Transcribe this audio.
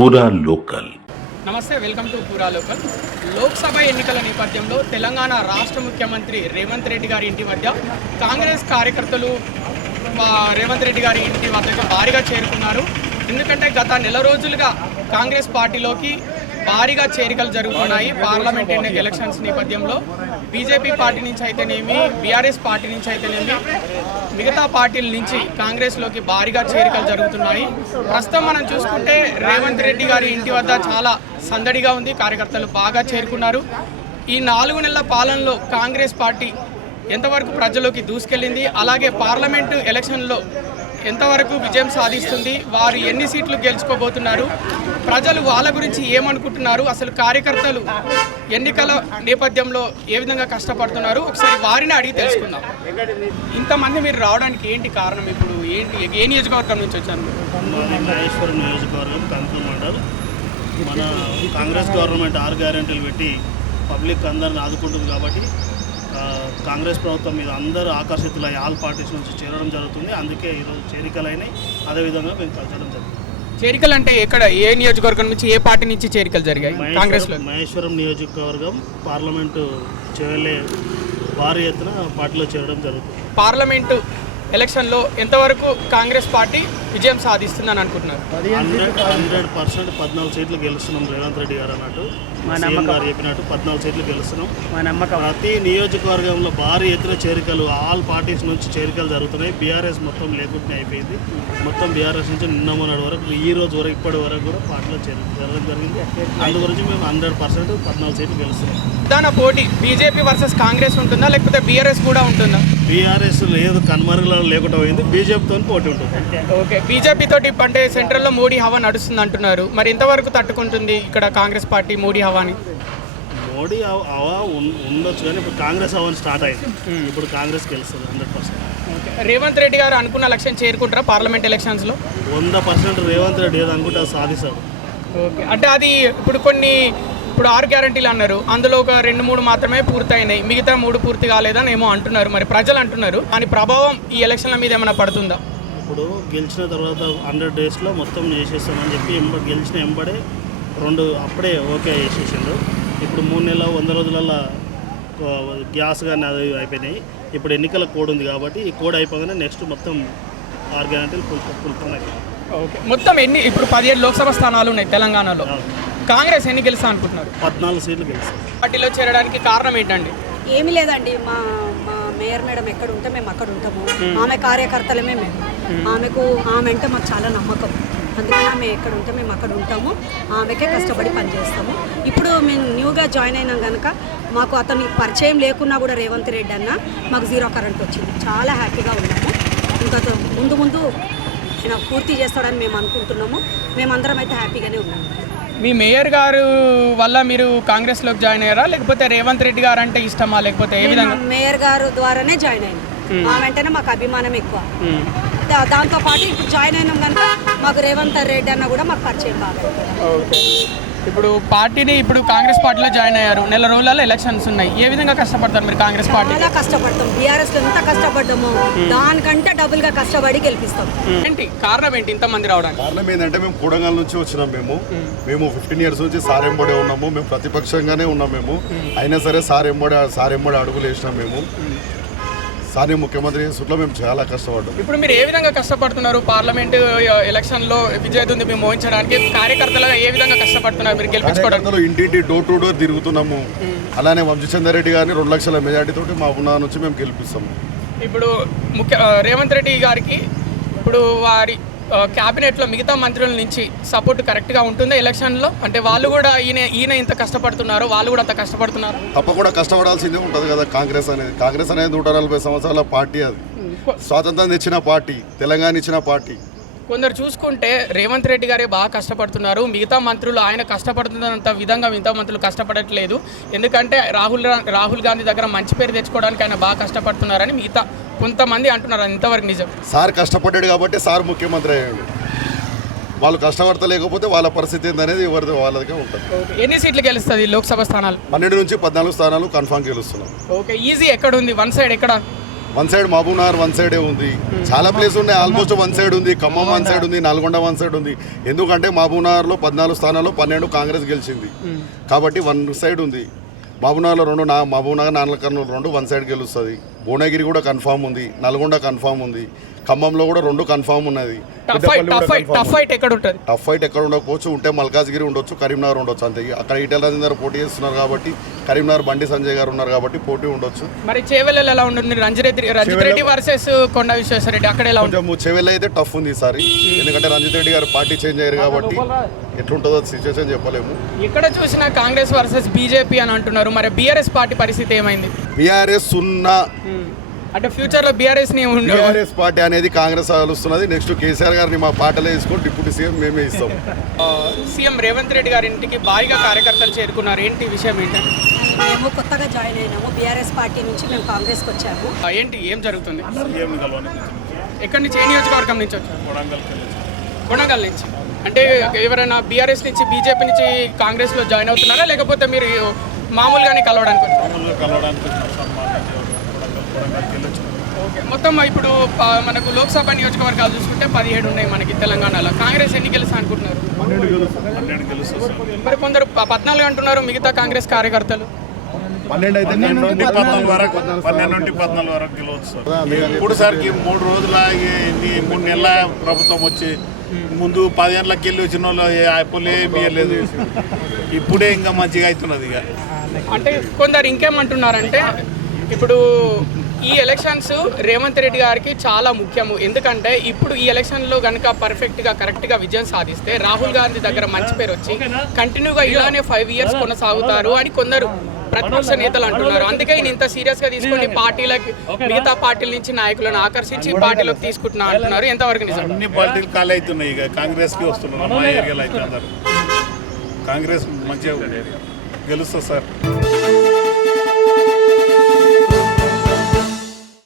పూరా లోకల్. నమస్తే, welcome to పూరా లోకల్. లోక్సభ ఎన్నికల నేపథ్యంలో తెలంగాణ రాష్ట్ర ముఖ్యమంత్రి రేవంత్ రెడ్డి గారి ఇంటి మధ్య కాంగ్రెస్ కార్యకర్తలు రేవంత్ రెడ్డి గారి ఇంటి వద్దకు భారీగా చేరుకున్నారు. ఎందుకంటే గత నెల రోజులుగా కాంగ్రెస్ పార్టీలోకి భారీగా చేరికలు జరుగుతున్నాయి. పార్లమెంట్ ఎలక్షన్స్ నేపథ్యంలో బీజేపీ పార్టీ నుంచి అయితేనేమి, బీఆర్ఎస్ పార్టీ నుంచి అయితేనేమి, మిగతా పార్టీల నుంచి కాంగ్రెస్లోకి భారీగా చేరికలు జరుగుతున్నాయి. ప్రస్తుతం మనం చూసుకుంటే రేవంత్ రెడ్డి గారి ఇంటి వద్ద చాలా సందడిగా ఉంది. కార్యకర్తలు బాగా చేరుకున్నారు. ఈ 4 నెలల పాలనలో కాంగ్రెస్ పార్టీ ఎంతవరకు ప్రజల్లోకి దూసుకెళ్ళింది, అలాగే పార్లమెంటు ఎలక్షన్లో ఎంతవరకు విజయం సాధిస్తుంది, వారు ఎన్ని సీట్లు గెలుచుకోబోతున్నారు, ప్రజలు వాళ్ళ గురించి ఏమనుకుంటున్నారు, అసలు కార్యకర్తలు ఎన్నికల నేపథ్యంలో ఏ విధంగా కష్టపడుతున్నారు, ఒకసారి వారిని అడిగి తెలుసుకుందాం. ఇంతమంది మీరు రావడానికి ఏంటి కారణం? ఇప్పుడు ఏంటి, ఏ నియోజకవర్గం నుంచి వచ్చారు? మహేశ్వరం నియోజకవర్గం, కంకుల్ మండల్. మన కాంగ్రెస్ గవర్నమెంట్ 6 గ్యారెంటీలు పెట్టి పబ్లిక్ అందరిని ఆదుకుంటుంది కాబట్టి కాంగ్రెస్ ప్రభుత్వం మీద అందరూ ఆకర్షితులై ఆల్ పార్టీస్ నుంచి చేరడం జరుగుతుంది. అందుకే ఈరోజు చేరికలైనాయి. అదేవిధంగా మేము కలిసడం జరుగుతుంది. చేరికలు అంటే ఎక్కడ, ఏ నియోజకవర్గం నుంచి, ఏ పార్టీ నుంచి చేరికలు జరిగాయి? కాంగ్రెస్లో మహేశ్వరం నియోజకవర్గం పార్లమెంటు చేరలే భారీ ఎత్తున పార్టీలో చేరడం జరుగుతుంది. పార్లమెంటు ఎలక్షన్లో ఎంతవరకు కాంగ్రెస్ పార్టీ విజయం సాధిస్తుందని అనుకుంటున్నారు? 100% 14 సీట్లు గెలుస్తున్నాం. రేవంత్ రెడ్డి గారు అన్నట్టు, సీఎం గారు చెప్పినట్టు 14 సీట్లు గెలుస్తున్నాం. ప్రతి నియోజకవర్గంలో భారీ ఎత్తున చేరికలు, ఆల్ పార్టీస్ నుంచి చేరికలు జరుగుతున్నాయి. బీఆర్ఎస్ మొత్తం లేకుండా అయిపోయింది. మొత్తం బీఆర్ఎస్ నుంచి నిన్న మొన్నటి వరకు, ఈ రోజు వరకు, ఇప్పటి వరకు కూడా పార్టీలో జరగడం జరిగింది. అందు గురించి మేము 100% 14 సీట్లు గెలుస్తున్నాం. దాని పోటీ బీజేపీ వర్సెస్ కాంగ్రెస్ ఉంటుందా, లేకపోతే బీఆర్ఎస్ కూడా ఉంటుందా? బీఆర్ఎస్ లేదు, కన్మరుగులో లేకుండా పోయింది. బీజేపీతో పోటీ ఉంటుంది. ఓకే, బీజేపీ తోటి అంటే సెంట్రల్లో మోడీ హవా నడుస్తుంది అంటున్నారు. మరి ఎంతవరకు తట్టుకుంటుంది ఇక్కడ కాంగ్రెస్ పార్టీ మోడీ హవాని? మోడీ హవా ఉండొచ్చు, కానీ ఇప్పుడు కాంగ్రెస్ హవాని స్టార్ట్ అయింది. ఇప్పుడు కాంగ్రెస్ గెలుస్తుంది 100%. రేవంత్ రెడ్డి గారు అనుకున్న లక్ష్యం చేరుకుంటారా పార్లమెంట్ ఎలక్షన్స్లో? 100% రేవంత్ రెడ్డి ఏదో అనుకుంటే అది సాధిస్తాడు. ఓకే, అంటే అది ఇప్పుడు 6 గ్యారెంటీలు అన్నారు, అందులో ఒక 2-3 మాత్రమే పూర్తయినాయి, మిగతా 3 పూర్తి కాలేదని ఏమో అంటున్నారు. మరి ప్రజలు అంటున్నారు, దాని ప్రభావం ఈ ఎలక్షన్ల మీద ఏమైనా పడుతుందా? ఇప్పుడు గెలిచిన తర్వాత 100 డేస్లో మొత్తం చేసేస్తామని చెప్పి గెలిచిన ఎంబడే 2 అప్పుడే ఓకే చేసేసిండు. ఇప్పుడు 3 నెలల 100 రోజులలో గ్యాస్ కానీ అది అయిపోయినాయి. ఇప్పుడు ఎన్నికల కోడ్ ఉంది కాబట్టి ఈ కోడ్ అయిపోగానే నెక్స్ట్ మొత్తం 6 గ్యారెంటీలు ఫుల్ అయిపోయింది. ఓకే, మొత్తం ఇప్పుడు 17 లోక్సభ స్థానాలు ఉన్నాయి తెలంగాణలో. కాంగ్రెస్ ఎన్ని గెలుస్తా అనుకుంటున్నారు? 14 సీట్లు గెలుస్తాం. పార్టీలో చేరడానికి కారణం ఏంటండి? ఏమీ లేదండి, మా మేయర్ మేడం ఎక్కడ ఉంటే మేము అక్కడ ఉంటాము. ఆమె కార్యకర్తలమే మేము. ఆమె అంటే మాకు చాలా నమ్మకం. అందుకని ఆమె ఎక్కడ ఉంటే మేము అక్కడ ఉంటాము. ఆమెకే కష్టపడి పనిచేస్తాము. ఇప్పుడు మేము న్యూగా జాయిన్ అయినాం కనుక మాకు అతని పరిచయం లేకున్నా కూడా రేవంత్ రెడ్డి అన్న మాకు 0 కరెంట్ వచ్చింది. చాలా హ్యాపీగా ఉన్నాము. ఇంకా ముందు ఆయన పూర్తి చేస్తాడని మేము అనుకుంటున్నాము. మేమందరం అయితే హ్యాపీగానే ఉన్నాము. మీ మేయర్ గారు వల్ల మీరు కాంగ్రెస్లోకి జాయిన్ అయ్యారా, లేకపోతే రేవంత్ రెడ్డి గారు అంటే ఇష్టమా, లేకపోతే ఏ విధంగా? మేయర్ గారు ద్వారానే జాయిన్ అయ్యాం. ఆమె అంటేనే మాకు అభిమానం ఎక్కువ. దాంతోపాటు ఇప్పుడు జాయిన్ అయినాం కనుక మాకు రేవంత్ రెడ్డి అన్న కూడా మాకు పరిచయం బాగా. ఇప్పుడు కాంగ్రెస్ పార్టీలో జాయిన్ అయ్యారు, నెల రోజులలో ఎలక్షన్స్ ఉన్నాయి. ఏ విధంగా కష్టపడతారు మీరు కాంగ్రెస్ పార్టీ? చాలా కష్టపడతాం. బీఆర్ఎస్ ఎంత కష్టపడ్డామో దానికంటే డబుల్గా కష్టపడి గెలిపిస్తాం. ఏంటి కారణం, ఏంటి ఇంతమంది రావడానికి కారణం? ఏంటంటే మేము కొడంగల్ నుంచి వచ్చినాం. మేము 15 years నుంచి సార్ ఎంబడే ఉన్నాము. మేము ప్రతిపక్షంగానే ఉన్నాం. అయినా సరే సార్ ఎంబడే అడుగులు వేసినాం. సార్ ముఖ్యమంత్రి సుట్లో మేము చాలా కష్టపడ్డాం. ఇప్పుడు మీరు ఏ విధంగా కష్టపడుతున్నారు? పార్లమెంట్ ఎలక్షన్లో విజయదుంది మేము మోహించడానికి కార్యకర్తలుగా ఏ విధంగా కష్టపడుతున్నారు మీరు గెలిపించుకోవడానికి? ఇంటింటి డోర్ టు డోర్ తిరుగుతున్నాము. అలానే వంశీచంద్ర రెడ్డి గారిని 2 లక్షల మెజార్టీతో మా ఉన్న నుంచి మేము గెలిపిస్తాము. ఇప్పుడు రేవంత్ రెడ్డి గారికి ఇప్పుడు వారి క్యాబినెట్లో మిగతా మంత్రుల నుంచి సపోర్ట్ కరెక్ట్గా ఉంటుందా ఎలక్షన్లో? అంటే వాళ్ళు కూడా ఈయన ఇంత కష్టపడుతున్నారు, వాళ్ళు కూడా అంత కష్టపడుతున్నారు. తప్పకుండా కష్టపడాల్సిందే ఉంటుంది కదా. కాంగ్రెస్ అనేది 140 సంవత్సరాల పార్టీ. అది స్వాతంత్రం తెచ్చిన పార్టీ, తెలంగాణ ఇచ్చిన పార్టీ. కొందరు చూసుకుంటే రేవంత్ రెడ్డి గారే బాగా కష్టపడుతున్నారు, మిగతా మంత్రులు ఆయన కష్టపడుతున్నంత విధంగా మిగతా మంత్రులు కష్టపడట్లేదు. ఎందుకంటే రాహుల్ గాంధీ దగ్గర మంచి పేరు తెచ్చుకోవడానికి ఆయన బాగా కష్టపడుతున్నారని మిగతా కొంతమంది అంటున్నారు. ఇంతవరకు నిజం? సార్ కష్టపడ్డాడు కాబట్టి సార్ ముఖ్యమంత్రి అయ్యాడు. వాళ్ళు కష్టపడతలేకపోతే వాళ్ళ పరిస్థితి ఏందనేది ఎవరిది వాళ్ళదిగా ఉంటుంది. ఎన్ని సీట్లు గెలుస్తుంది లోక్సభ స్థానాలు? 12 నుంచి 14 స్థానాలు కన్ఫామ్ గెలుస్తున్నాం. ఓకే, ఈజీ ఎక్కడ ఉంది? వన్ సైడ్ ఎక్కడ? వన్ సైడ్ మహబూబ్నగర్ వన్ సైడే ఉంది, చాలా ప్లేస్ ఉన్నాయి, ఆల్మోస్ట్ వన్ సైడ్ ఉంది, ఖమ్మం వన్ సైడ్ ఉంది, నల్గొండ వన్ సైడ్ ఉంది. ఎందుకంటే మహబూబ్నగర్లో 14 స్థానాల్లో 12 కాంగ్రెస్ గెలిచింది కాబట్టి వన్ సైడ్ ఉంది. మహబూబ్నగర్లో 2, మహబూబ్నగర్ నాన్నల కర్నూలు 2 వన్ సైడ్ గెలుస్తుంది. భువనగిరి కూడా కన్ఫామ్ ఉంది, నల్గొండ కన్ఫామ్ ఉంది, ఖమ్మంలో కూడా 2 కన్ఫామ్ ఉన్నది. టఫ్ ఫైట్ ఎక్కడ ఉంటుంది? టఫ్ ఫైట్ ఎక్కడ ఉండకపోవచ్చు, ఉంటే మల్కాజ్గిరి ఉండొచ్చు, కరీంనగర్ ఉండొచ్చు అంతే. అక్కడ ఈటెల రాజేందర్ పోటీ చేస్తున్నారు కాబట్టి, కరీంనగర్ బండి సంజయ్ గారు ఉన్నారు కాబట్టి పోటీ ఉండొచ్చు. మరి చేవెళ్ళలో ఎలా ఉంటుంది? రంజిత్ రెడ్డి వర్సెస్ కొండ విశ్వేశ్వరరెడ్డి అక్కడ ఎలా ఉంటుంది? కొంచెం చెవెల్ అయితే టఫ్ ఉంది ఈసారి, ఎందుకంటే రంజిత్ రెడ్డి గారు పార్టీ చేంజ్ అయ్యారు కాబట్టి ఎట్లుంటుందో సిచ్యువేషన్ చెప్పలేము. ఇక్కడ చూసిన కాంగ్రెస్ వర్సెస్ బీజేపీ అని అంటున్నారు, మరి బీఆర్ఎస్ పార్టీ పరిస్థితి ఏమైంది? బీఆర్ఎస్ సున్నా, అంటే ఫ్యూచర్ లో బీఆర్ఎస్ బీఆర్ఎస్ పార్టీ అనేది కాంగ్రెస్ వస్తున్నది. నెక్స్ట్ కేసీఆర్ గారిని మా పార్టీలో తీసుకొని డిప్యూటీ సీఎం మేమే ఇస్తాం. సీఎం రేవంత్ రెడ్డి గారి ఇంటికి భారీగా కార్యకర్తలు చేరుకున్నారు, ఏంటి విషయం ఏంటంటే? మేము కొత్తగా జాయిన్ అయినాము, బీఆర్ఎస్ పార్టీ నుంచి మేము కాంగ్రెస్కి వచ్చాము. ఏంటి ఏం జరుగుతుంది? ఎక్కడి నుంచి, ఏ నియోజకవర్గం నుంచి వచ్చారు? కొడంగల్ నుంచి. అంటే ఎవరైనా బీఆర్ఎస్ నుంచి బీజేపీ నుంచి కాంగ్రెస్లో జాయిన్ అవుతున్నారా, లేకపోతే మీరు మామూలుగానే కలవడానికి ఓకే. మొత్తం ఇప్పుడు మనకు లోక్సభ నియోజకవర్గాలు చూసుకుంటే 17 ఉన్నాయి మనకి తెలంగాణలో. కాంగ్రెస్ ఎన్ని గెలుస్తా అనుకుంటున్నారు? 12 మరి కొందరు 14 అంటున్నారు మిగతా కాంగ్రెస్ కార్యకర్తలు. 12 నుండి 14 వరకు గెలవచ్చు. ఇప్పుడు సార్కి 3 రోజుల 3 నెలల ప్రభుత్వం వచ్చి ముందు 10 ఏళ్ళకి వెళ్ళి వచ్చిన వాళ్ళు అప్పులే మిగలేదు, ఇప్పుడే ఇంకా మంచిగా అవుతున్నది. ఇక అంటే కొందరు ఇంకేమంటున్నారంటే ఇప్పుడు ఈ ఎలక్షన్స్ రేవంత్ రెడ్డి గారికి చాలా ముఖ్యము, ఎందుకంటే ఇప్పుడు ఈ ఎలక్షన్లో కనుక పర్ఫెక్ట్గా కరెక్ట్గా విజయం సాధిస్తే రాహుల్ గాంధీ దగ్గర మంచి పేరు వచ్చి కంటిన్యూగా ఇలానే 5 years కొనసాగుతారు అని కొందరు ప్రతిపక్ష నేతలు అంటున్నారు. అందుకే ఈయన ఇంత సీరియస్గా తీసుకొని పార్టీలకి మిగతా పార్టీల నుంచి నాయకులను ఆకర్షించి పార్టీలోకి తీసుకుంటున్నా అంటున్నారు. ఎంతవరకు నిజం? అన్ని పార్టీలు ఖాళీ అవుతున్నాయి, ఇక కాంగ్రెస్కి వస్తున్నారు. మా ఏరియాలో అయితే అందరు కాంగ్రెస్ మంచిగా గెలుస్తుంది సార్.